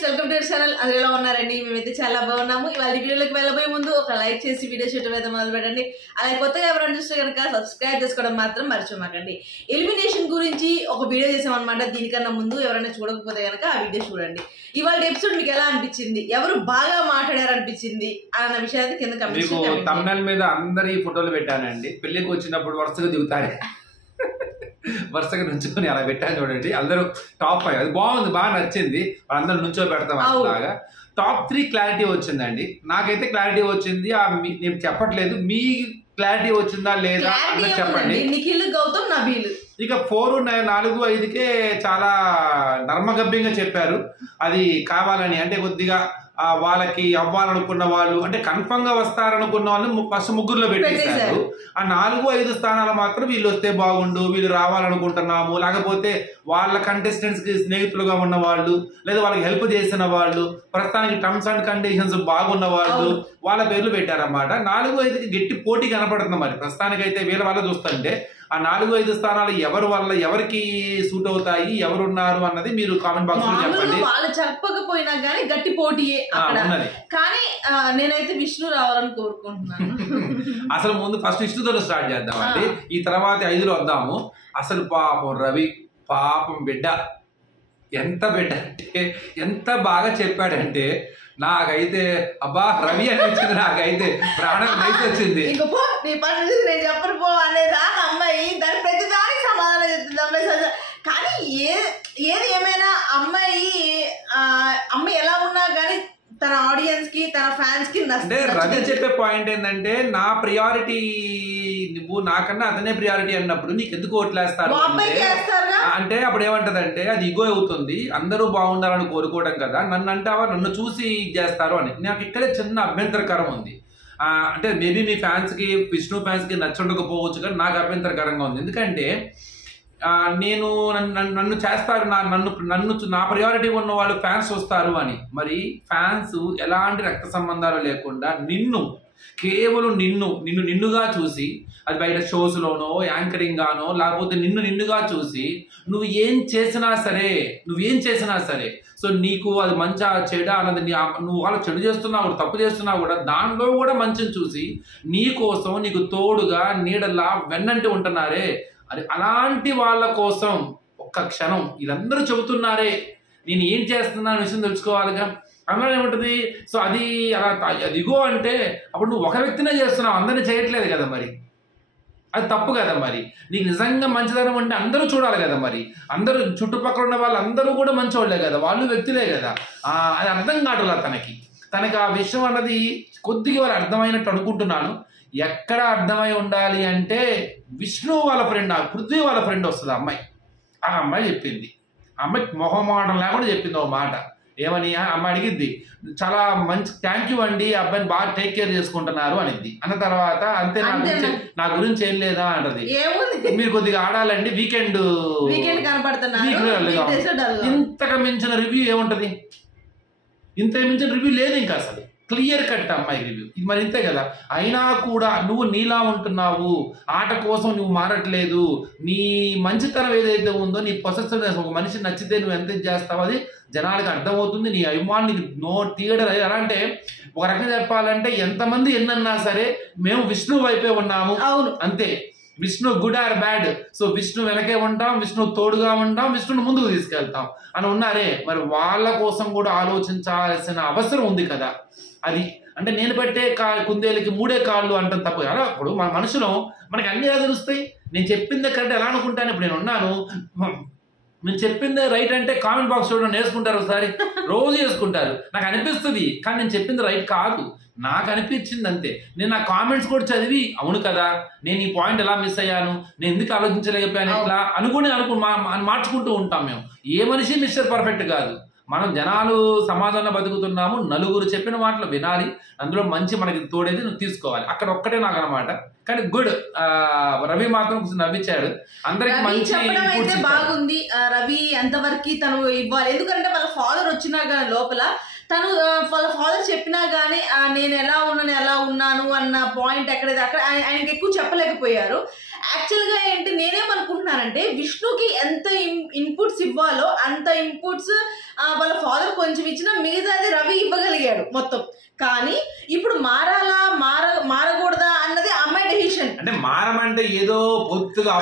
Guys welcome to our channel. అందరూ ఎలా ఉన్నారండి? మేమైతే చాలా బాగున్నాము. ఇవాళ వీడియోలోకి వెళ్ళబోయే ముందు ఒక లైక్ చేసి వీడియో చూడటం అయితే మొదలు పెట్టండి. అలాగే కొత్తగా ఎవరైనా చూస్తే కనుక సబ్స్క్రైబ్ చేసుకోవడం మాత్రం మర్చిపోమాకండి. ఎలిమినేషన్ గురించి ఒక వీడియో చేసామన్నమాట. దీనికన్నా ముందు ఎవరైనా చూడకపోతే కనుక ఆ వీడియో చూడండి. ఇవాళ ఎపిసోడ్ మీకు ఎలా అనిపించింది, ఎవరు బాగా మాట్లాడారు అనిపించింది అన్న విషయాన్ని కింద కమెంట్ తమిళ మీద అందరి ఫోటోలు పెట్టానండి. పెళ్లికి వచ్చినప్పుడు వరుసగా దిగుతారు, వరుసగా నుంచొని అలా పెట్టాను చూడండి. అందరూ టాప్ 5 అది బాగుంది, బాగా నచ్చింది. అందరూ నుంచో పెడతాం అలాగా. టాప్ 3 క్లారిటీ వచ్చిందండి. నాకైతే క్లారిటీ వచ్చింది. నేను చెప్పట్లేదు, మీ క్లారిటీ వచ్చిందా లేదా అన్నది చెప్పండి. నిఖిల్, గౌతమ్, నబీల్. ఇక 4, 4, 5కే చాలా నర్మగభ్యంగా చెప్పారు. అది కావాలని, అంటే కొద్దిగా వాళ్ళకి అవ్వాలనుకున్న వాళ్ళు, అంటే కన్ఫర్మ్ గా వస్తారనుకున్న వాళ్ళు ఫస్ట్ ముగ్గురులో పెట్టేశారు. ఆ 4, 5 స్థానాలు మాత్రం వీళ్ళు వస్తే బాగుండు, వీళ్ళు రావాలనుకుంటున్నాము, లేకపోతే వాళ్ళ కంటెస్టెంట్స్ కి స్నేహితులుగా ఉన్న వాళ్ళు, లేదా వాళ్ళకి హెల్ప్ చేసిన వాళ్ళు, ప్రస్తుతానికి టర్మ్స్ అండ్ కండిషన్స్ బాగున్న వాళ్ళు, వాళ్ళ పేర్లు పెట్టారన్నమాట. 4, 5కి గట్టి పోటీ కనపడుతుంది. మరి ప్రస్తుతానికి అయితే వీళ్ళ వల్ల చూస్తుంటే ఆ 4, 5 స్థానాలు ఎవరి వల్ల ఎవరికి సూట్ అవుతాయి, ఎవరున్నారు అన్నది మీరు కామెంట్ బాక్స్ లో చెప్పండి. వాళ్ళు చెప్పకపోయినా కానీ గట్టి పోటీయే కానీ నేనైతే విష్ణు రావాలని కోరుకుంటున్నాను. అసలు ముందు ఫస్ట్ విష్ణుతో స్టార్ట్ చేద్దామండి, ఈ తర్వాత 5లో వద్దాము. అసలు పాపం రవి, పాపం బిడ్డ, ఎంత బిడ్డ అంటే ఎంత బాగా చెప్పాడంటే నాకైతే అబ్బా రవి అనిపించింది. నాకైతే ప్రాణం అయితే వచ్చింది. నేను చెప్పను పో అనేదా అమ్మాయి దాని ప్రతి దానికి సమాధానం చెప్తుంది అమ్మాయి. కానీ ఏది ఏమైనా అమ్మాయి ఎలా ఉన్నా కానీ తన ఆడియన్స్ కి, తన ఫ్యాన్స్ కి అంటే రవి చెప్పే పాయింట్ ఏంటంటే, నా ప్రియారిటీ నువ్వు నాకన్నా అతనే ప్రియారిటీ అన్నప్పుడు నీకు ఎందుకు ఓట్లేస్తారు అంటే అప్పుడు ఏమంటదంటే అది ఇగో అవుతుంది. అందరూ బాగుండాలని కోరుకోవడం కదా, నన్ను అంటావా, నన్ను చూసి చేస్తారు అని. నాకు ఇక్కడే చిన్న అభ్యంతరకరం ఉంది. అంటే మేబీ మీ ఫ్యాన్స్ కి, విష్ణు ఫ్యాన్స్ కి నచ్చండకపోవచ్చు, కానీ నాకు అభ్యంతరకరంగా ఉంది. ఎందుకంటే నేను నన్ను చేస్తారు, నన్ను నా ప్రయారిటీ ఉన్న వాళ్ళు ఫ్యాన్స్ వస్తారు అని. మరి ఫ్యాన్స్ ఎలాంటి రక్త సంబంధాలు లేకుండా కేవలం నిన్నుగా చూసి, అది బయట షోస్లోనో యాంకరింగ్ గానో లేకపోతే నిన్నుగా చూసి నువ్వు ఏం చేసినా సరే సో నీకు అది మంచి చెడు అన్నది, నువ్వు వాళ్ళు చెడు చేస్తున్నావు, తప్పు చేస్తున్నావు కూడా, దానిలో కూడా మంచిని చూసి నీ కోసం నీకు తోడుగా నీడలా వెన్నంటి ఉంటున్నారే, అది అలాంటి వాళ్ళ కోసం ఒక్క క్షణం వీళ్ళందరూ చెబుతున్నారే నేను ఏం చేస్తున్నా అనే విషయం తెలుసుకోవాలిగా. అందులో ఏముంటుంది, సో అదిగో అంటే అప్పుడు నువ్వు ఒక వ్యక్తినే చేస్తున్నావు, అందరినీ చేయట్లేదు కదా, మరి అది తప్పు కదా. మరి నీకు నిజంగా మంచిదనం అంటే అందరూ చూడాలి కదా. మరి అందరూ చుట్టుపక్కల ఉన్న వాళ్ళు అందరూ కూడా మంచివాళ్లే కదా, వాళ్ళు వ్యక్తులే కదా. అది అర్థం కావట్లా తనకి ఆ విషయం అన్నది కొద్దిగా వాళ్ళు అర్థమైనట్టు అనుకుంటున్నాను. ఎక్కడ అర్థమై ఉండాలి అంటే విష్ణు వాళ్ళ ఫ్రెండ్, పృథ్వీ వాళ్ళ ఫ్రెండ్ వస్తుంది ఆ అమ్మాయి చెప్పింది. ఆ అమ్మాయి మొహమాటం లేకుండా చెప్పింది ఓ మాట. ఏమని అమ్మాయి అడిగిద్ది, చాలా మంచి థ్యాంక్ యూ అండి, అబ్బాయిని బాగా టేక్ కేర్ చేసుకుంటున్నారు అనిద్ది. అన్న తర్వాత అంతే, నా గురించి ఏం లేదా అంటది, మీరు కొద్దిగా ఆడాలండి వీకెండ్ ఇంతకు మించిన రివ్యూ ఏముంటది, ఇంత మించిన రివ్యూ లేదు ఇంకా. అసలు క్లియర్ కట్ అమ్మాయి రివ్యూ ఇది, మరి ఇంతే కదా. అయినా కూడా నువ్వు నీలా ఉంటున్నావు, ఆట కోసం నువ్వు మారట్లేదు, నీ మంచితనం ఏదైతే ఉందో, నీ పొసెసివ్నెస్, ఒక మనిషి నచ్చితే నువ్వు ఎంత చేస్తావు అది జనాలకు అర్థమవుతుంది. నీ అభిమానునికి తీయడం ఎలా అంటే, ఒక రకంగా చెప్పాలంటే ఎంతమంది ఎన్నన్నా సరే మేము విష్ణు వైపే ఉన్నాము, అవును అంతే. Vishnu good or bad, so Vishnu వెనకే ఉంటాం, విష్ణు తోడుగా ఉంటాం, విష్ణుని ముందుకు తీసుకెళ్తాం అని ఉన్నారే, మరి వాళ్ళ కోసం కూడా ఆలోచించాల్సిన అవసరం ఉంది కదా. అది అంటే నేను పెట్టే కుందేలకి 3 కాళ్ళు అంటాం తప్పు కదా. ఇప్పుడు మన మనుషులు మనకి అన్ని ఎలా తెలుస్తాయి, నేను చెప్పిందే కరెక్ట్ ఎలా అనుకుంటాను. ఇప్పుడు నేను ఉన్నాను, నేను చెప్పిందే రైట్ అంటే కామెంట్ బాక్స్ చూడడం నేర్చుకుంటారు, ఒకసారి రోజు చేసుకుంటారు. నాకు అనిపిస్తుంది, కానీ నేను చెప్పింది రైట్ కాదు, నాకు అనిపించింది అంతే. నేను నా కామెంట్స్ కూడా చదివి అవును కదా, నేను ఈ పాయింట్ ఎలా మిస్ అయ్యాను, నేను ఎందుకు ఆలోచించలేకపోయాను, ఇట్లా అనుకుని మార్చుకుంటూ ఉంటాం. మేము ఏ మనిషి మిస్టర్ పర్ఫెక్ట్ కాదు. మనం జనాలు సమాజంలో బతుకుతున్నాము, నలుగురు చెప్పిన మాటలు వినాలి, అందులో మంచి మనకి తోడేది నువ్వు తీసుకోవాలి. అక్కడ ఒక్కటే నాకు అనమాట. కానీ గుడ్, రవి మాత్రం నవ్వించాడు, అందరికి మంచి బాగుంది. రవి ఎంతవరకు తను ఇవ్వాలి, ఎందుకంటే వాళ్ళ ఫాదర్ వచ్చినా లోపల తను వాళ్ళ ఫాదర్ చెప్పినా కానీ నేను ఎలా ఉన్నాను అన్న పాయింట్ ఎక్కడైతే అక్కడ ఆయనకి ఎక్కువ చెప్పలేకపోయారు. యాక్చువల్గా ఏంటి నేనేమనుకుంటున్నానంటే విష్ణుకి ఎంత ఇన్పుట్స్ ఇవ్వాలో అంత ఇన్పుట్స్ వాళ్ళ ఫాదర్ కొంచెం ఇచ్చినా మిగతాది రవి ఇవ్వగలిగాడు మొత్తం. కానీ ఇప్పుడు మారకూడదా అన్నది అమ్మాయి డెసిషన్. అంటే మారమంటే ఏదో పొత్తుగా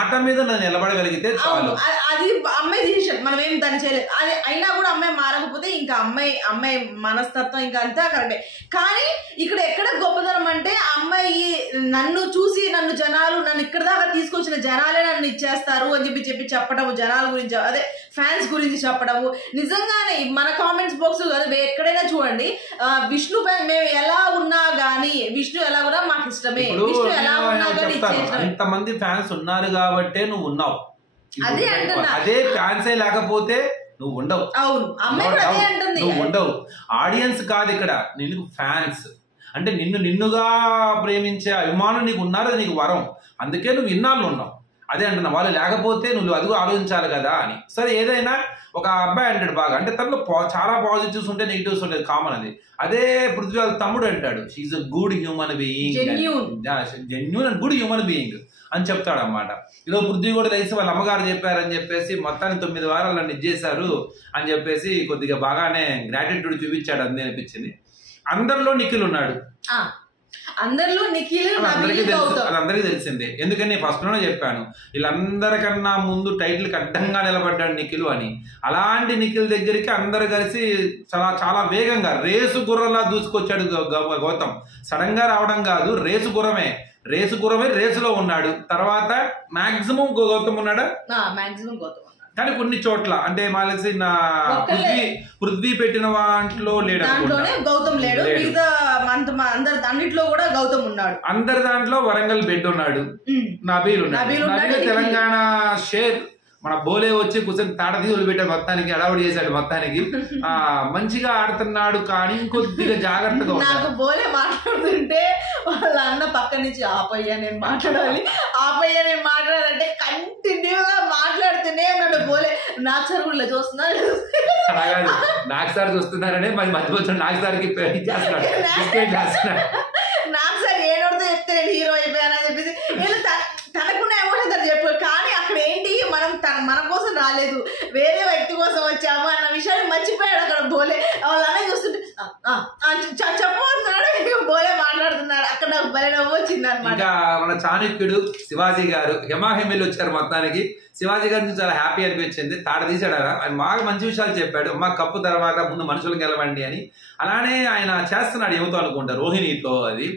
ఆట మీద నిలబడగలిగితే చాలు, అది అమ్మాయి డెసిషన్, మనం ఏం దాన్ని చేయలేదు. అది అయినా కూడా అమ్మాయి మారకపోతే ఇంకా అమ్మాయి మనస్తత్వం ఇంకా అంతే కరెక్టే. కానీ ఇక్కడ ఎక్కడ గొప్పతనం అంటే అమ్మాయి నన్ను చూసి జనాలు నన్ను ఇక్కడ దాకా తీసుకొచ్చిన జనాలే నన్ను ఇచ్చేస్తారు అని చెప్పి చెప్పడము, జనాల గురించి అదే ఫ్యాన్స్ గురించి చెప్పడము. నిజంగానే మన కామెంట్స్ బాక్స్ కాదు ఎక్కడైనా చూడండి, విష్ణు మేము ఎలా ఉన్నా గానీ విష్ణు ఎలా కూడా మాకు ఇష్టమే, విష్ణు ఎలా ఉన్నా కానీ ఇంతమంది ఫ్యాన్స్ ఉన్నారు కాబట్టే నువ్వు ఉన్నావు. అదే అంటున్నా, అదే ఫ్యాన్సే లేకపోతే నువ్వు ఉండవు. అవును, అమ్మాయి కూడా అదే అంటుంది, నువ్వు ఉండవు. ఆడియన్స్ కాదు ఇక్కడ, నీకు ఫ్యాన్స్ అంటే నిన్నుగా ప్రేమించే అభిమానులు నీకు ఉన్నారు, అది నీకు వరం. అందుకే నువ్వు ఇన్నాళ్ళు ఉన్నావు. అదే అంటున్నా, వాళ్ళు లేకపోతే నువ్వు అదిగో ఆలోచించాలి కదా అని. సరే ఏదైనా ఒక అబ్బాయి అంటాడు బాగా, అంటే తనలో చాలా పాజిటివ్స్ ఉంటాయి, నెగిటివ్స్ ఉంటాయి, కామన్ అది. అదే పృథ్వీ వాళ్ళ తమ్ముడు అంటాడు, she a good human being, genuine and good human being అని చెప్తాడు అన్నమాట. ఈరోజు పృథ్వీ కూడా తెలిసి వాళ్ళ అమ్మగారు చెప్పారని చెప్పేసి మొత్తాన్ని 9 వారాలు నన్ను ఇచ్చేశారు అని చెప్పేసి కొద్దిగా బాగానే గ్రాటిట్యూడ్ చూపించాడు, అంది అనిపించింది. అందరిలో నిఖిల్ ఉన్నాడు, అందరిలో నిఖిల్ అందరికీ తెలిసిందే. ఎందుకని ఫస్ట్ లోనే చెప్పాను, వీళ్ళందరికన్నా ముందు టైటిల్ కి అడ్డంగా నిలబడ్డాడు నిఖిల్ అని. అలాంటి నిఖిల్ దగ్గరికి అందరు కలిసి చాలా వేగంగా రేసు గుర్రంలా దూసుకొచ్చాడు గౌతమ్. సడన్ గా రావడం కాదు, రేసు గుర్రమే రేసులో ఉన్నాడు. తర్వాత మాక్సిమం గౌతమ్ ఉన్నాడా, మాక్సిమం గౌతమ్. కానీ కొన్ని చోట్ల అంటే మాలసి పృథ్వీ పెట్టిన వాటిలో లేడు, గౌతమ్ లేడు. అన్నిట్లో కూడా గౌతమ్ ఉన్నాడు. అందరి దాంట్లో వరంగల్ బెడ్ ఉన్నాడు, నబీల్ ఉన్నాడు. తెలంగాణ షేర్ మన బోలే వచ్చి కూర్చొని తాడది వదిలిపెట్టాడు, మొత్తానికి అడవుడు చేశాడు. మొత్తానికి మంచిగా ఆడుతున్నాడు, కానీ కొద్దిగా జాగ్రత్తగా. నాకు బోలే మాట్లాడుతుంటే వాళ్ళ అన్న పక్క నుంచి ఆపయ్యా నేను మాట్లాడాలంటే కంటిన్యూగా మాట్లాడుతూనే ఉన్నాడు బోలే. నాకు సార్ కూడా చూస్తున్నారు, నాకు సార్ చూస్తున్నారనే మరి మధ్య నాకు సార్కి చేస్తున్నాడు. నాకు సార్ ఏడోడితో చెప్తే నేను హీరో అయిపోయానని చెప్పేసి తనకున్న ఎమోషన్ తను చెప్పాడు. కానీ అక్కడ ఏంటి, మనం మన కోసం రాలేదు, వేరే వ్యక్తి కోసం వచ్చాము అన్న విషయాన్ని మర్చిపోయాడు అక్కడ బోలే. వాళ్ళనే చూస్తుంటే చెప్పబోతున్నాడు, బోలే మాట్లాడుతున్నాడు. అక్కడ నాకు భలే నవ్వు వచ్చింది అనమాట. ఇంకా మన చాణక్యుడు శివాజీ గారు హెమాహెమిల్ వచ్చారు. మొత్తానికి శివాజీ గారిని చాలా హ్యాపీ అనిపించింది. తాడ తీసాడు ఆయన బాగా మంచి విషయాలు చెప్పాడు. అమ్మ కప్పు తర్వాత ముందు మనుషులు గెలవండి అని. అలానే ఆయన చేస్తున్నాడు ఏమవుతో అనుకుంటా రోహిణితో, అది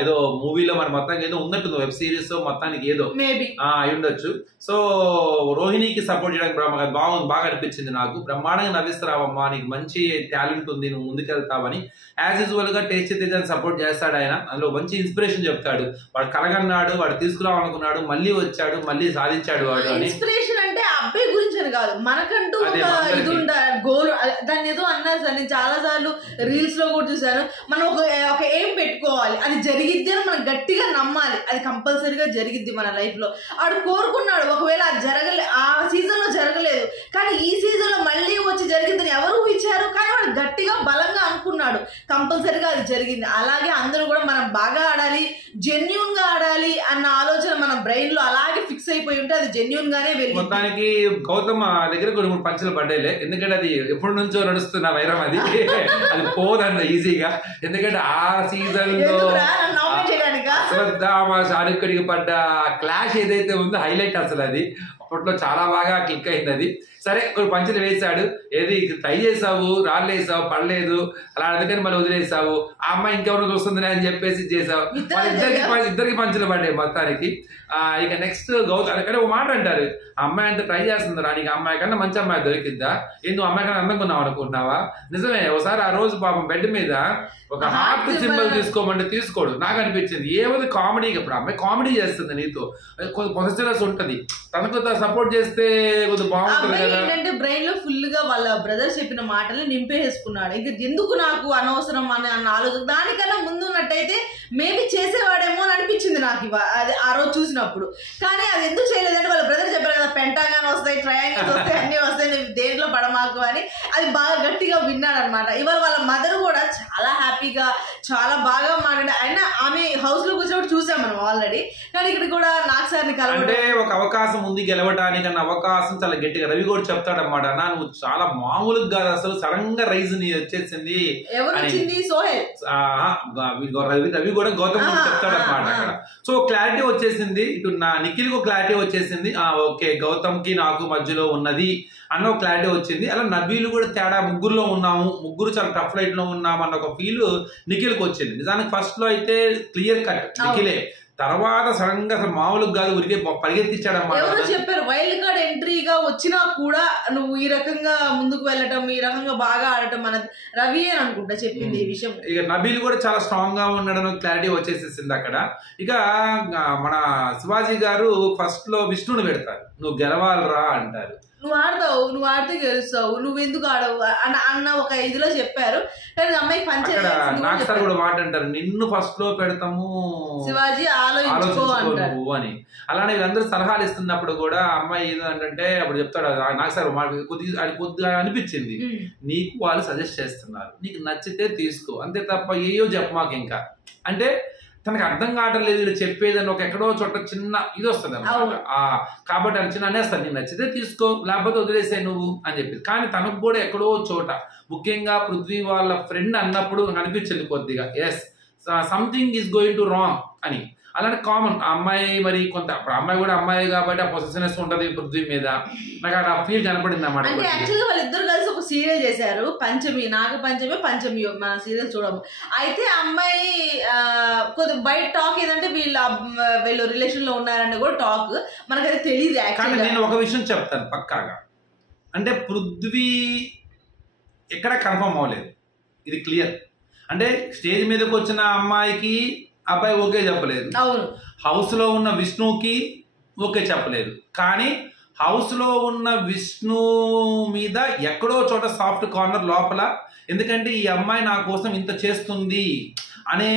ఏదో మూవీలో మరి మొత్తానికి ఏదో ఉన్నట్టుంది, వెబ్ సిరీస్ మొత్తానికి ఏదో అయి ఉండొచ్చు. సో రోహిణికి సపోర్ట్ చేయడానికి బాగా అనిపించింది నాకు. బ్రహ్మాండంగా నవ్విస్తున్నావమ్మా, నీకు మంచి టాలెంట్ ఉంది, నువ్వు ముందుకెళ్తావని. యాజ్ యూజువల్ గా టేస్టీ తేజాన్ని సపోర్ట్ చేస్తాడు ఆయన. అందులో మంచి ఇన్స్పిరేషన్ చెప్తాడు. వాడు కలగన్నాడు, వాడు తీసుకురావాలనుకున్నాడు, మళ్ళీ వచ్చాడు, మళ్ళీ సాధించాడు వాడు అని. ఇన్స్పిరేషన్ అంటే అబ్బాయి గురించి అని కాదు, మనకంటూ ఇది ఉండాలి గోల్. దాన్ని ఏదో అన్నారు సార్, నేను చాలా సార్లు రీల్స్ లో కూడా చూసాను. మనం ఒక ఎయిమ్ పెట్టుకోవాలి, అది జరిగిద్ది అని మనం గట్టిగా నమ్మాలి, అది కంపల్సరీగా జరిగిద్ది మన లైఫ్ లో. ఆడు కోరుకున్నాడు, ఒకవేళ అది ఆ సీజన్ లో జరగలేదు, కానీ ఈ సీజన్ లో మళ్ళీ వచ్చి జరిగిందని ఎవరు ఊహించారు, కానీ వాడు గట్టిగా బలంగా అనుకున్నాడు, కంపల్సరీగా అది జరిగింది. అలాగే అందరూ కూడా మనం బాగా ఆడాలి, జెన్యూన్ గా ఆడాలి అన్న ఆలోచన మన బ్రెయిన్ లో అలాగే ఫిక్స్ అయిపోయి ఉంటే అది జెన్యూన్ గానే వెళ్ళి. మొత్తానికి గౌతమ్ దగ్గర కొన్ని 3 పంచులు పడ్డాయిలే, ఎందుకంటే అది ఎప్పటి నుంచో నడుస్తున్న వైరం, అది పోదంత ఈజీగా. ఎందుకంటే ఆ సీజన్ లో చాణక్యుడికి పడ్డ క్లాష్ ఏదైతే ఉందో హైలైట్ అసలు అది అప్పట్లో చాలా బాగా క్లిక్ అయింది అది. సరే కొన్ని పంచులు వేసాడు, ఏది ట్రై చేసావు, రాళ్ళేసావు, పడలేదు, అలా అందుకని మళ్ళీ వదిలేసావు, ఆ అమ్మాయి ఇంకెవరో చూస్తుంది అని చెప్పేసి చేసావు. ఇద్దరికి పంచులు పడ్డాయి మొత్తానికి. ఇక నెక్స్ట్ గౌతమ్ ఒక మాట అంటారు, ఆ అమ్మాయి అంతా ట్రై చేస్తుందిరా, నీకు అమ్మాయి కన్నా మంచి అమ్మాయి దొరికిద్దా, ఎందుకు అమ్మాయి కన్నా అందంగా ఉన్నావు అనుకుంటున్నావా? నిజమే, ఒకసారి ఆ రోజు పాపం బెడ్ మీద ఒక హార్ట్ సింబల్ తీసుకోమంటే తీసుకోడు. నాకు అనిపించింది ఏమది కామెడీ, ఇప్పుడు అమ్మాయి కామెడీ చేస్తుంది నీతో, పొజిటివ్నెస్ ఉంటది, తనకు సపోర్ట్ చేస్తే కొంచెం బాగుంటుంది కదా. ఏంటంటే బ్రెయిన్ లో ఫుల్ గా వాళ్ళ బ్రదర్స్ చెప్పిన మాటలు నింపేసుకున్నాడు. ఇంకా ఎందుకు నాకు అనవసరం అన్న ఆలోచన, దానికన్నా ముందు ఉన్నట్టయితే మేబీ చేసేవాడేమో అని అనిపించింది నాకు అది ఆ రోజు చూసినప్పుడు. వచ్చినప్పుడు. కానీ అది ఎందుకు చేయలేదంటే వాళ్ళ బ్రదర్ చెప్పారు కదా, పెంటాగాన్ వస్తాయి, ట్రయాంగిల్స్ వస్తాయి, అన్ని వస్తాయి, నువ్వు దేంట్లో పడమాకు అని. అది బాగా గట్టిగా విన్నాడు అనమాట. ఇవాళ వాళ్ళ మదర్ కూడా చాలా హ్యాపీగా చాలా బాగా మాట్లాడి, అయినా ఆమె హౌస్ లో కూర్చోబట్టి చూసాం మనం ఆల్రెడీ. కానీ ఇక్కడ కూడా నాగ్ సార్ని అంటే ఒక అవకాశం ఉంది గెలవడానికి అన్న అవకాశం చాలా గట్టిగా రవి కూడా చెప్తాడన్నమాట. నువ్వు చాలా మామూలుగా కాదు, అసలు సడన్ గా రైజ్ ని వచ్చేసింది. ఎవరు వచ్చింది? సోహెల్. రవి కూడా గౌతమ్ చెప్తాడన్నమాట అక్కడ. సో క్లారిటీ వచ్చేసింది, ఇటు నా నిఖిల్ కు క్లారిటీ వచ్చేసింది. ఓకే గౌతమ్ కి నాకు మధ్యలో ఉన్నది అన్న ఒక క్లారిటీ వచ్చింది. అలా నబీలు కూడా తేడా, ముగ్గురులో ఉన్నాము, ముగ్గురు చాలా టఫ్ లైట్ లో ఉన్నాము అన్న ఒక ఫీల్ నిఖిల్ కు వచ్చింది. నిజానికి ఫస్ట్ లో అయితే క్లియర్ కట్ నిఖిలే, తర్వాత సడన్ గా అసలు మామూలుగా కాదు ఊరికే పరిగెత్తించాడు అన్నమాట. ఎవరు చెప్పారు వైల్డ్ కార్డ్ ఎంట్రీగా వచ్చినా కూడా నువ్వు ఈ రకంగా ముందుకు వెళ్ళటం, ఈ రకంగా బాగా ఆడటం అన్నది రవి అని అనుకుంటా చెప్పింది ఈ విషయం. ఇక నబీల్ కూడా చాలా స్ట్రాంగ్ గా ఉండడం క్లారిటీ వచ్చేసేసింది అక్కడ. ఇక మన శివాజీ గారు ఫస్ట్ లో విష్ణుని పెడతారు, నువ్వు గెలవాలరా అంటారు. నువ్వు ఆడతావు, నువ్వు ఆడితే గెలుస్తావు, నువ్వు ఎందుకు ఆడవు అన్న ఒక ఇదిలో చెప్పారు. కానీ అమ్మాయికి నాకు సార్ కూడా మాట అంటారు, నిన్ను ఫస్ట్ లో పెడతాము శివాజీ ఆలోచించుకో అని. అలానే వీళ్ళందరూ సలహాలు ఇస్తున్నప్పుడు కూడా అమ్మాయి ఏంటంటే అప్పుడు చెప్తాడు నాకు సార్ కొద్దిగా అనిపించింది, నీకు వాళ్ళు సజెస్ట్ చేస్తున్నారు, నీకు నచ్చితే తీసుకో అంతే తప్ప ఏయో చెప్పమాకు. ఇంకా అంటే తనకు అర్థం కావట్లేదు వీళ్ళు చెప్పేదని ఒక ఎక్కడో చోట చిన్న ఇది వస్తుంది అన్నమాట. కాబట్టి అని చిన్న అనేస్తాను, నీకు నచ్చితే తీసుకో లేకపోతే వదిలేసే నువ్వు అని చెప్పి. కానీ తనకు కూడా ఎక్కడో చోట ముఖ్యంగా పృథ్వీ వాళ్ళ ఫ్రెండ్ అన్నప్పుడు అనిపించింది కొద్దిగా yes something is going to wrong అని. అలాంటి కామన్ ఆ అమ్మాయి మరి కొంత అమ్మాయి కూడా అమ్మాయి కాబట్టి ఆ పొసెసివ్నెస్ ఉంటది పృథ్వీ మీద, నాకు ఆ ఫీల్ కనపడింది అన్నమాట. అంటే యాక్చువల్గా వాళ్ళిద్దరు కలిసి ఒక సీరియల్ చేశారు, పంచమి, నాగ పంచమి మన సీరియల్ చూడము. అయితే అమ్మాయి కొద్దిగా బయట టాక్ ఏదంటే వీళ్ళు రిలేషన్ లో ఉన్నారని కూడా టాక్, మనకైతే తెలియదు. కానీ నేను ఒక విషయం చెప్తాను పక్కాగా, అంటే పృథ్వీ ఎక్కడ కన్ఫర్మ్ అవ్వలేదు, ఇది క్లియర్. అంటే స్టేజ్ మీదకి వచ్చిన అమ్మాయికి అబ్బాయి ఓకే చెప్పలేదు, హౌస్ లో ఉన్న విష్ణుకి ఓకే చెప్పలేదు. కానీ హౌస్ లో ఉన్న విష్ణు మీద ఎక్కడో చోట సాఫ్ట్ కార్నర్ లోపల, ఎందుకంటే ఈ అమ్మాయి నా కోసం ఇంత చేస్తుంది అనే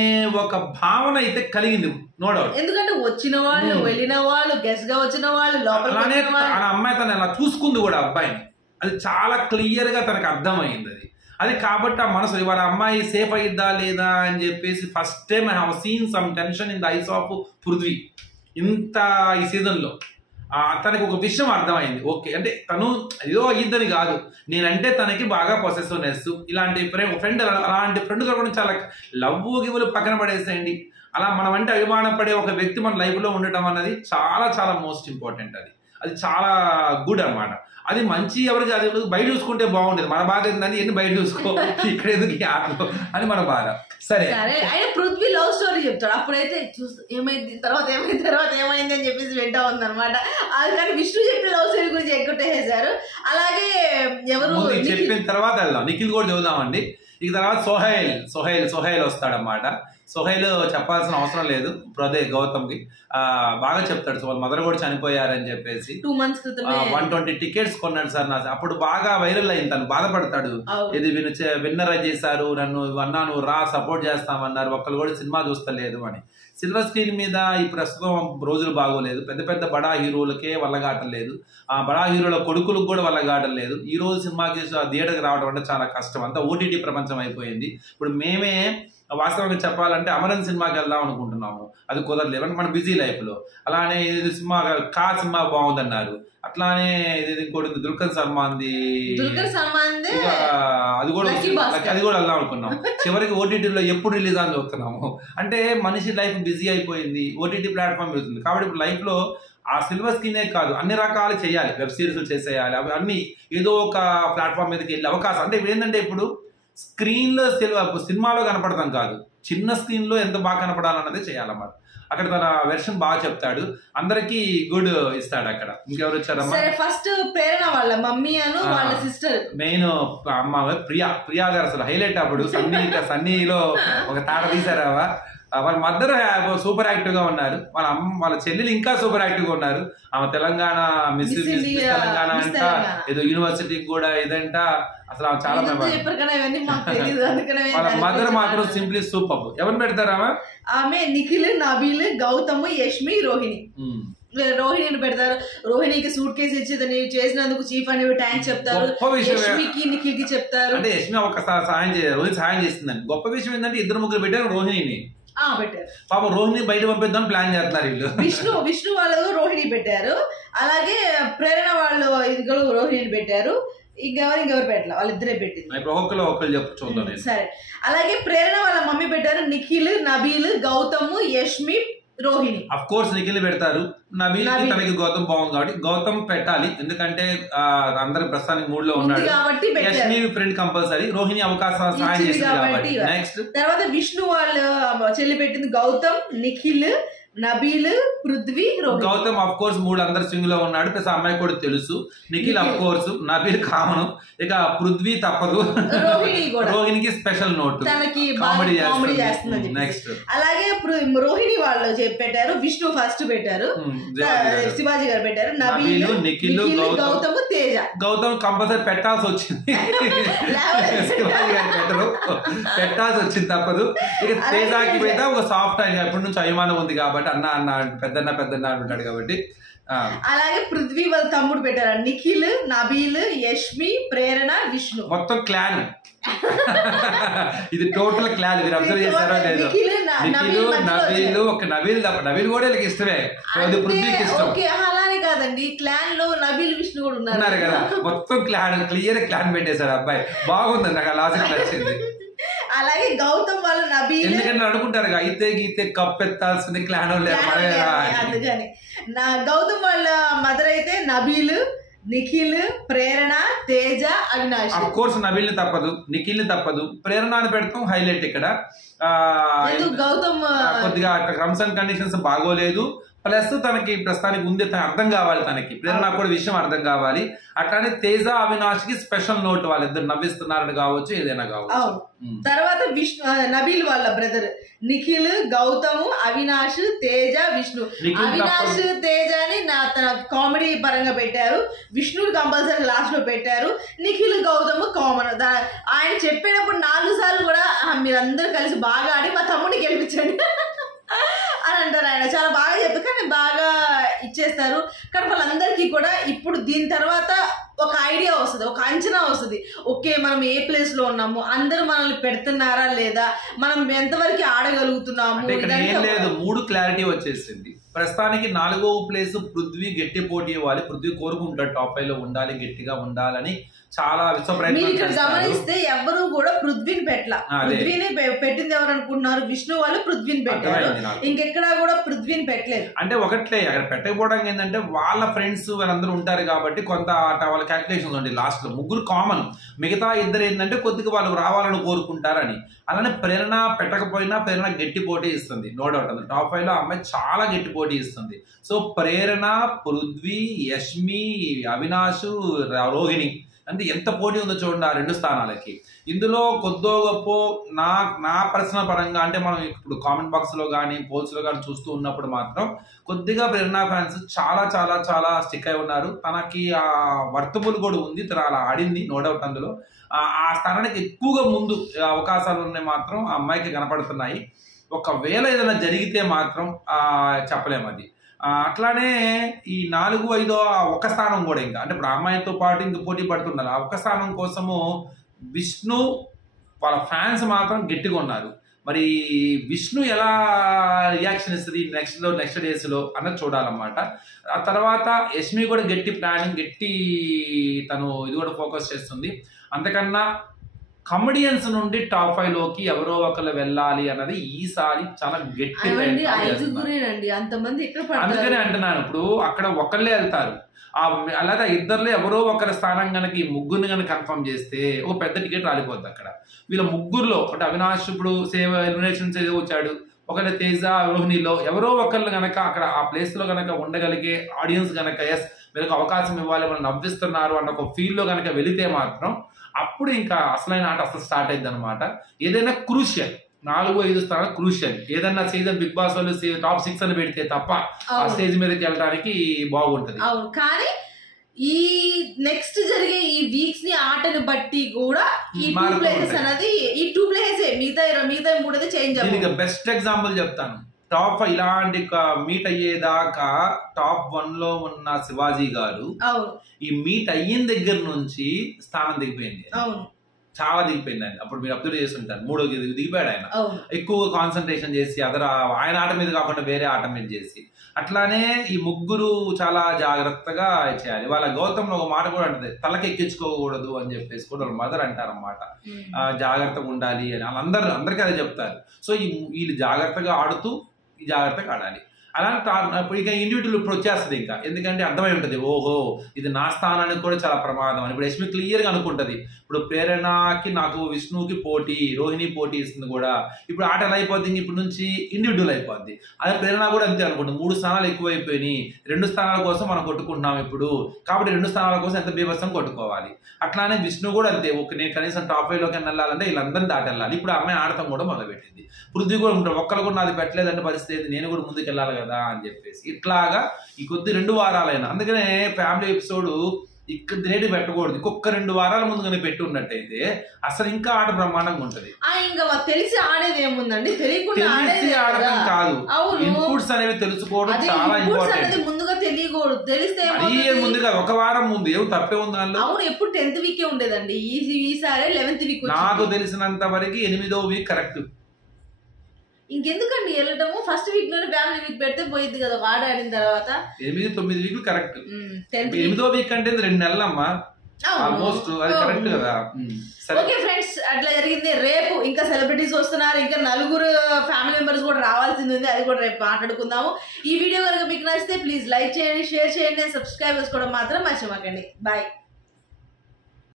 ఒక భావన అయితే కలిగింది నో డౌట్. ఎందుకంటే వచ్చిన వాళ్ళు, వెళ్ళిన వాళ్ళు, గెస్ట్ గా వచ్చిన వాళ్ళు, అలానే ఆ అమ్మాయి తను అలా చూసుకుంది కూడా అబ్బాయిని, అది చాలా క్లియర్ గా తనకు అర్థమైంది. అది కాబట్టి ఆ మనసు ఇవాళ అమ్మాయి సేఫ్ అయిద్దా లేదా అని చెప్పేసి first time I have seen some tension in the eyes of Prithvi ఇంత ఈ సీజన్లో. తనకి ఒక విషయం అర్థమైంది, ఓకే అంటే తను ఏదో అయ్యిద్దని కాదు, నేనంటే తనకి బాగా పొసెసివ్నెస్, ఇలాంటి ఫ్రెండ్ అలాంటి ఫ్రెండ్ దొరకడం చాలా లవ్ గివ్వులు పక్కన పడేసేయండి. అలా మనం అంటే అభిమానం పడే ఒక వ్యక్తి మన లైఫ్లో ఉండటం అన్నది చాలా చాలా మోస్ట్ ఇంపార్టెంట్. అది చాలా గుడ్ అన్నమాట. అది మంచి ఎవరికి అది బయట చూసుకుంటే బాగుండేది, మన బాధ ఏంటంటే ఎన్ని బయట చూసుకో ఇక్కడ ఎందుకు అని మన బాధ. సరే ఆయన పృథ్వీ లవ్ స్టోరీ చెప్తాడు, అప్పుడైతే ఏమైంది తర్వాత ఏమైంది అని చెప్పేసి వింటా ఉంది అనమాట. అది కానీ విష్ణు చెప్పిన లవ్ స్టోరీ గురించి ఎక్కువ. అలాగే ఎవరు చెప్పిన తర్వాత వెళ్దాం, నిఖిల్ కూడా చదువుదామండి. ఇక తర్వాత సోహైల్ వస్తాడన్నమాట. సోహైల్ చెప్పాల్సిన అవసరం లేదు, అదే గౌతమ్కి బాగా చెప్తాడు. సో వాళ్ళ మదర్ కూడా చనిపోయారని చెప్పేసి 2 months క్రితమే 120 tickets కొన్నాడు సార్. అప్పుడు బాగా వైరల్ అయింది, తను బాధపడతాడు, ఇది విన్నర్ చేశారు, నన్ను అన్నాను రా సపోర్ట్ చేస్తామన్నారు, ఒక్కరు కూడా సినిమా చూస్తలేదు అని. సిల్వర్ స్క్రీన్ మీద ఈ ప్రస్తుతం రోజులు బాగోలేదు, పెద్ద పెద్ద బడా హీరోలకే వల్లగాటలేదు, ఆ బడా హీరోల కొడుకులకు కూడా వల్లగాటలేదు. ఈ రోజు సినిమాకి థియేటర్కి రావడం అంటే చాలా కష్టం, అంతా ఓటీటీ ప్రపంచం అయిపోయింది. ఇప్పుడు మేమే వాస్తవంగా చెప్పాలంటే అమరన్ సినిమాకి వెళ్దాం అనుకుంటున్నాము, అది కుదరలేదు అంటే మన బిజీ లైఫ్ లో. అలానే ఇది సినిమా సినిమా బాగుందన్నారు, అట్లానే ఇది ఇంకోటి దుల్కర్ సల్మాన్ది అది కూడా వెళ్దాం అనుకున్నాం. చివరికి ఓటీటీలో ఎప్పుడు రిలీజ్ అని చూస్తున్నాము. అంటే మనిషి లైఫ్ బిజీ అయిపోయింది, ఓటీటీ ప్లాట్ఫామ్ వెళ్తుంది. కాబట్టి ఇప్పుడు లైఫ్ లో ఆ సిల్వర్ స్క్రీనే కాదు అన్ని రకాలు చేయాలి, వెబ్ సిరీస్లు చేసేయాలి, అవి అన్ని ఏదో ఒక ప్లాట్ఫామ్ మీదకి వెళ్ళే అవకాశం. అంటే ఇప్పుడు ఏంటంటే ఇప్పుడు స్క్రీన్ లో సినిమాలో కనపడతాం కాదు, చిన్న స్క్రీన్ లో ఎంత బాగా కనపడాలన్నది చేయాలన్నమాట. అక్కడ తన వెర్షన్ బాగా చెప్తాడు, అందరికి గుడ్ ఇస్తాడు. అక్కడ ఇంకెవరు వచ్చారమ్మా? ఫస్ట్ ప్రేరణ వాళ్ళ మమ్మీ అను వాళ్ళ సిస్టర్, మెయిన్ అమ్మ ప్రియా గారు అసలు హైలైట్. అప్పుడు సన్నీలో ఒక తాట తీసారావా, వాళ్ళ మదర్ సూపర్ యాక్టివ్ గా ఉన్నారు, వాళ్ళ చెల్లెలు ఇంకా సూపర్ యాక్టివ్ గా ఉన్నారు. ఆమె తెలంగాణ మిస్ తెలంగాణ అంట, ఏదో యూనివర్సిటీకి కూడా ఇదంట, అసలు చాలా వాళ్ళ మదర్ మాత్రం సింప్లీ సూపర్. ఎవరిని పెడతారు ఆమె? నిఖిల్, నబీల్, గౌతమ్, యష్మి, రోహిణి. రోహిణిని పెడతారు. రోహిణికి సూట్ కేసు ఇచ్చి చేసినందుకు చీఫ్ అని థ్యాంక్స్ చెప్తారు. యష్మికి, నిఖిల్ కి చెప్తారు. అంటే యష్మి ఒక సహాయం రోహిణి సహాయం చేస్తుందని. గొప్ప విషయం ఏంటంటే 2-3 పెట్టారు రోహిణిని. పెట్టారు పాపం రోహిణి బయట పంపిద్దాం ప్లాన్ చేస్తున్నారు వీళ్ళు. విష్ణు వాళ్ళు రోహిణి పెట్టారు, అలాగే ప్రేరణ వాళ్ళు రోహిణిని పెట్టారు. ఇంకెవరు పెట్టాలి, వాళ్ళిద్దరే పెట్టింది. ఒకళ్ళు చెప్పు చూద్దాం. సరే, అలాగే ప్రేరణ వాళ్ళ మమ్మీ పెట్టారు. నిఖిల్, నబీల్, గౌతమ్, యష్మి, రోహిణి. అఫ్ కోర్స్ నిఖిల్ పెడతారు. నబీల్ తనకి గౌతమ్ బాగుంది కాబట్టి గౌతమ్ పెట్టాలి, ఎందుకంటే అందరు ప్రస్తుతానికి మూడ్ లో ఉన్నాడు కాబట్టి. యష్మి ఫ్రెండ్ కంపల్సరీ, రోహిణి అవకాశం సహాయం చేసింది కాబట్టి. నెక్స్ట్ తర్వాత విష్ణు వాళ్ళు చెల్లి పెట్టింది గౌతమ్, నిఖిల్, నబీల్, పృథ్వీ, గౌతమ్ అఫ్ కోర్స్ మూడు అందరు స్వింగ్ లో ఉన్నాడు, ప్లస్ అమ్మాయి కూడా తెలుసు. Nikhil of course, Nabeel common, ఇక పృథ్వీ తప్పదు, రోహిణికి స్పెషల్ నోట్ కామెడీ చేస్తుంది. నెక్స్ట్ అలాగే రోహిణి వాళ్ళు పెట్టారు. విష్ణు ఫస్ట్ పెట్టారు, శివాజీ గారు పెట్టారు. నబీల్, నిఖిల్, గౌతమ్, తేజ. గౌతమ్ కంపల్సరీ పెట్టాల్సి వచ్చింది, శివాజీ గారు పెట్టాల్సి వచ్చింది తప్పదు. ఇక తేజాకి మీద ఒక సాఫ్ట్ ఆయన ఎప్పటి నుంచి అభిమానం ఉంది కాబట్టి అన్న అన్న పెద్దన్న అంటున్నాడు కాబట్టి. అలాగే పృథ్వీ వాళ్ళ తమ్ముడు పెట్టారు. నిఖిల్, నబీల్, యష్మి, ప్రేరణ, విష్ణు. మొత్తం క్లాన్. ఇది టోటల్ క్లాన్. మీరు అబ్జర్వ్ చేశారో లేదో, నిఖిల్, నబీల్, ఒక నబీల్ కూడా వీళ్ళకి ఇష్టమే, పృథ్వీకి ఇష్టం. అలానే కాదండి, క్లాన్ లో నబీల్, విష్ణు కూడా ఉన్నారు కదా. మొత్తం క్లాన్, క్లియర్ క్లాన్ పెట్టేశారు అబ్బాయి. బాగుంది, నాకు ఆ లాజిక్ నచ్చింది. అలాగే గౌతమ్ వాళ్ళ నబీల్, ఎందుకంటే అనుకుంటారు అయితే గీతే కప్పెత్తాల్సింది క్లాన్ అందుకని. గౌతమ్ వాళ్ళ మదర్ అయితే నబీల్, నిఖిల్, ప్రేరణ, తేజ, అవినాష్. అఫ్ కోర్స్ నబీల్ ని తప్పదు, నిఖిల్ ని తప్పదు, ప్రేరణని పెడతాం హైలైట్. ఇక్కడ గౌతమ్ కొద్దిగా టర్మ్స్ అండ్ కండిషన్స్ బాగోలేదు, ప్లస్ తనకి ప్రస్తుతానికి ఉంది, తన అర్థం కావాలి, తనకి ప్రేరణ కూడా విషయం అర్థం కావాలి. అట్లానే తేజ, అవినాష్ కి స్పెషల్ నోట్, వాళ్ళిద్దరు నవ్విస్తున్నారని కావచ్చు, ఏదైనా కావచ్చు. తర్వాత నబీల్ వాళ్ళ బ్రదర్ నిఖిల్, గౌతమ్, అవినాష్, తేజ, విష్ణు. అవినాష్, తేజని తన కామెడీ పరంగా పెట్టారు. విష్ణుని కంపల్సరీ లాస్ట్ లో పెట్టారు. నిఖిల్, గౌతమ్ కామన్. ఆయన చెప్పేటప్పుడు 4 సార్లు కూడా మీరందరూ కలిసి బాగా ఆడి మా తమ్ముడిని గెలిపించండి అని అంటారు. ఆయన చాలా బాగా చెప్తారు, కానీ బాగా ఇచ్చేస్తారు. కానీ వాళ్ళందరికీ కూడా ఇప్పుడు దీని తర్వాత ఒక ఐడియా వస్తుంది, ఒక అంచనా వస్తుంది. ఓకే, మనం ఏ ప్లేస్ లో ఉన్నాము, అందరూ మనల్ని పెడుతున్నారా లేదా, మనం ఎంతవరకు ఆడగలుగుతున్నాము. లేదు, 3 క్లారిటీ వచ్చేసింది. ప్రస్తుతానికి 4వ ప్లేస్ పృథ్వీ గట్టి పోటీ ఇవ్వాలి. పృథ్వీ కోరుకుంటాడు టాప్ 5 లో ఉండాలి, గట్టిగా ఉండాలని చాలా గమనిస్తే ఎవరు కూడా పృథ్వీని పెట్టలా. పృథ్వీని పెట్టింది ఎవరు అనుకుంటున్నారు? విష్ణు వాళ్ళు పృథ్వీని పెట్టారు, ఇంకెక్కడా కూడా పృథ్వీని పెట్టలేదు. అంటే ఒకట్లే అక్కడ పెట్టకపోవడం ఏంటంటే వాళ్ళ ఫ్రెండ్స్ వాళ్ళందరూ ఉంటారు కాబట్టి కొంత వాళ్ళ క్యాల్కులేషన్స్ ఉంటాయి. లాస్ట్ లో 3 కామన్, మిగతా 2 ఏంటంటే కొద్దిగా వాళ్ళు రావాలని కోరుకుంటారని. అలానే ప్రేరణ పెట్టకపోయినా ప్రేరణ గట్టి పోటీ ఇస్తుంది, నో డౌట్. అది టాప్ 5 లో అమ్మాయి చాలా గట్టి పోటీ ఇస్తుంది. సో ప్రేరణ, పృథ్వీ, యష్మి, అవినాష్, రోహిణి అంటే ఎంత పోటీ ఉందో చూడండి ఆ 2 స్థానాలకి. ఇందులో కొద్దో గొప్ప నా పర్సనల్ పరంగా అంటే మనం ఇప్పుడు కామెంట్ బాక్స్ లో కానీ పోల్స్ లో కానీ చూస్తూ ఉన్నప్పుడు మాత్రం కొద్దిగా ప్రేరణ ఫ్యాన్స్ చాలా చాలా చాలా స్టిక్ అయి ఉన్నారు. తనకి ఆ వర్తబుల్ కూడా ఉంది, తను అలా ఆడింది, నో డౌట్. అందులో ఆ స్థానానికి ఎక్కువగా ముందు అవకాశాలు ఉన్నాయి మాత్రం ఆ అమ్మాయికి కనపడుతున్నాయి. ఒకవేళ ఏదైనా జరిగితే మాత్రం చెప్పలేము అది. అట్లానే ఈ 4, 5 ఒక స్థానం కూడా ఇంకా అంటే ఇప్పుడు అమ్మాయితో పాటు ఇంక పోటీ పడుతున్నారు. ఆ ఒక స్థానం కోసము విష్ణు వాళ్ళ ఫ్యాన్స్ మాత్రం గట్టిగా ఉన్నారు. మరి విష్ణు ఎలా రియాక్షన్ ఇస్తుంది నెక్స్ట్ డేస్ లో అన్నది చూడాలన్నమాట. ఆ తర్వాత యష్మి కూడా గట్టి ప్లానింగ్, గట్టి తను ఇది కూడా ఫోకస్ చేస్తుంది. అంతకన్నా కమెడియన్స్ నుండి టాప్ 5 లోకి ఎవరో ఒకరు వెళ్ళాలి అన్నది ఈసారి చాలా గట్టి. అందుకనే అంటున్నాను, ఇప్పుడు అక్కడ ఒకళ్ళే వెళ్తారు, అలాగే 2లో ఎవరో ఒకరి స్థానం కనుక ఈ 3 కనుక కన్ఫర్మ్ చేస్తే ఒక పెద్ద టికెట్ రాలిపోద్ది అక్కడ. వీళ్ళ 3లో అంటే అవినాష్ ఇప్పుడు ఎలిమినేషన్స్ వచ్చాడు, ఒకవేళ తేజ, రోహిణిలో ఎవరో ఒకళ్ళు కనుక అక్కడ ఆ ప్లేస్ లో కనుక ఉండగలిగే ఆడియన్స్ కనుక ఎస్ వీళ్ళకి అవకాశం ఇవ్వాలి, వాళ్ళు నవ్విస్తున్నారు అన్న ఒక ఫీల్ లో కనుక వెళితే మాత్రం అప్పుడు ఇంకా అసలైన ఆట అసలు స్టార్ట్ అయింది అనమాట. ఏదైనా క్రూషియల్ 4-5 స్థానాలు క్రూషియల్. ఏదన్నా సీజన్ బిగ్ బాస్ వాళ్ళు టాప్ 6 అని పెడితే తప్ప ఆ స్టేజ్ మీదకి వెళ్ళడానికి బాగుంటది. అవును, కానీ ఈ నెక్స్ట్ జరిగే ఈ వీక్స్ ని ఆటను బట్టి కూడా ఈ 2 ప్లేసెస్ అనేది ఈ 2 ప్లేసెస్ మిగతా 3 అయితే చేంజ్ అవుతుంది. దీనికి బెస్ట్ ఎగ్జాంపుల్ చెప్తాను. టాప్ ఇలాంటి మీట్ అయ్యేదాకా టాప్ 1 లో ఉన్న శివాజీ గారు ఈ మీట్ అయిన దగ్గర నుంచి స్థానం దిగిపోయింది. చాలా దిగిపోయింది ఆయన. అప్పుడు మీరు అబ్జర్వ్ చేస్తుంటారు, 3వ దిగిపోయాడు ఆయన. ఎక్కువ కాన్సన్ట్రేషన్ చేసి ఆయన ఆట మీద కాకుండా వేరే ఆట మీద చేసి. అట్లానే ఈ ముగ్గురు చాలా జాగ్రత్తగా చేయాలి. వాళ్ళ గౌతమ్ ఒక మాట కూడా అంటది, తలకి ఎక్కించుకోకూడదు అని చెప్పేసి కూడా వాళ్ళ మదర్ అంటారన్నమాట. జాగ్రత్తగా ఉండాలి అని అందరికీ అదే చెప్తారు. సో వీళ్ళు జాగ్రత్తగా ఆడుతూ జాగ్రత్తగా ఆడాలి. అలాంటి ఇక ఇండివిజువల్ ఇప్పుడు వచ్చేస్తుంది ఇంకా, ఎందుకంటే అర్థమై ఉంటుంది ఓహో ఇది నా స్థానానికి కూడా చాలా ప్రమాదం అని. ఇప్పుడు యష్మి క్లియర్గా అనుకుంటుంది, ఇప్పుడు ప్రేరణకి నాకు విష్ణుకి పోటీ, రోహిణి పోటీ ఇస్తుంది కూడా. ఇప్పుడు ఆట ఎలా అయిపోతుంది, ఇప్పుడు నుంచి ఇండివిజువల్ అయిపోద్ది. అదే ప్రేరణ కూడా అంతే అనుకుంటుంది, 3 స్థానాలు ఎక్కువైపోయినాయి, 2 స్థానాల కోసం మనం కొట్టుకుంటున్నాం ఇప్పుడు, కాబట్టి 2 స్థానాల కోసం ఎంత బీభత్సం కొట్టుకోవాలి. అట్లానే విష్ణు కూడా అంతే, నేను కనీసం టాప్ 5లోకి వెళ్ళాలంటే వీళ్ళందరినీ దాటెళ్ళాలి. ఇప్పుడు ఆ అమ్మాయి ఆడటం కూడా మొదలుపెట్టింది. పృథ్వీ కూడా ఉంటాడు, ఒక్కరు కూడా నాది పెట్టలేదంటే పరిస్థితి, నేను కూడా ముందుకు వెళ్ళాలి కదా అని చెప్పేసి. ఇట్లాగా ఈ కొద్ది 2 వారాలైనా, అందుకనే ఫ్యామిలీ ఎపిసోడ్ ఇక్కడ రేటు పెట్టకూడదు. ఇంకొక 2 వారాల ముందు కానీ పెట్టి ఉన్నట్టయితే అసలు ఇంకా ఆట బ్రహ్మాండంగా ఉంటది. ఇంకా తెలిసి ఆడేది ఏముందండి, తెలిసి ఆడటం కాదు, ఇన్పుట్స్ అనేవి తెలుసుకోవడం చాలా ఇంపార్టెంట్. ముందుగా తెలియకూడదు, తెలిస్తే ముందుగా 1 వారం ముందు ఏం తప్పే ఉంది దానిలో. అవును, ఎప్పుడు 10th వీకే ఉండేదండి, ఈసారి 11th వీక్. నాకు తెలిసినంత వరకు 8వ వీక్ కరెక్ట్. ఇంకెందుకండి వెళ్ళటము, ఫస్ట్ వీక్ లోనే ఫ్యామిలీ వీక్ పెడితే పోయింది కదా, ఆట ఆడిన తర్వాత 8-9 వీక్లు కరెక్ట్. 8వ వీక్ అంటే 2 నెలలమ్మా ఆల్మోస్ట్, అది కరెక్ట్ కదా. ఓకే ఫ్రెండ్స్, అట్లా జరిగింది. రేపు ఇంకా సెలబ్రిటీస్ వస్తున్నారు, ఇంకా 4 ఫ్యామిలీ మెంబర్స్ కూడా రావాల్సింది ఉంది, అది కూడా రేపు మాట్లాడుకుందాము. ఈ వీడియో కనుక మీకు నచ్చితే ప్లీజ్ లైక్ చేయండి, షేర్ చేయండి, సబ్స్క్రైబ్ చేసుకోవడం మాత్రం మర్చిపోకండి. బాయ్.